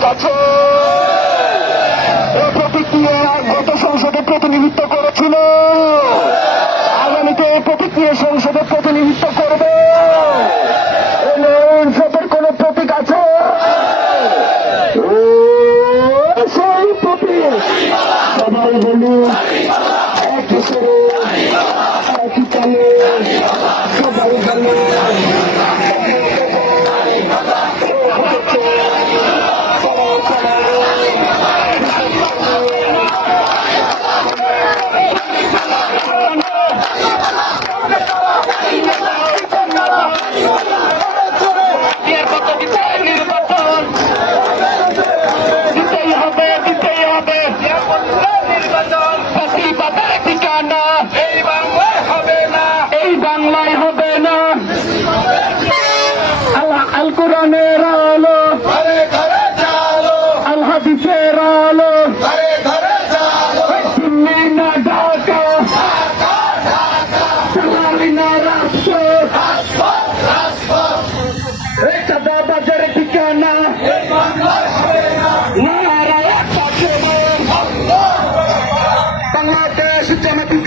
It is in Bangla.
ঠিক আছে এ প্রতিক্রিয়া গত সংসদে প্রতিনিধিত্ব করেছিল। আগামীতে এই প্রতিক্রিয়া সংসদে প্রতিনিধিত্ব করবে। ইনসাফের কোন প্রতীক আছে? সেই প্রতীক। সবাই বলি এক কোথায় হবে না। আল্লাহ আল কোরআনের আলো আল হাদিসের আলো দিল্লি না। বাংলাদেশ জামাতি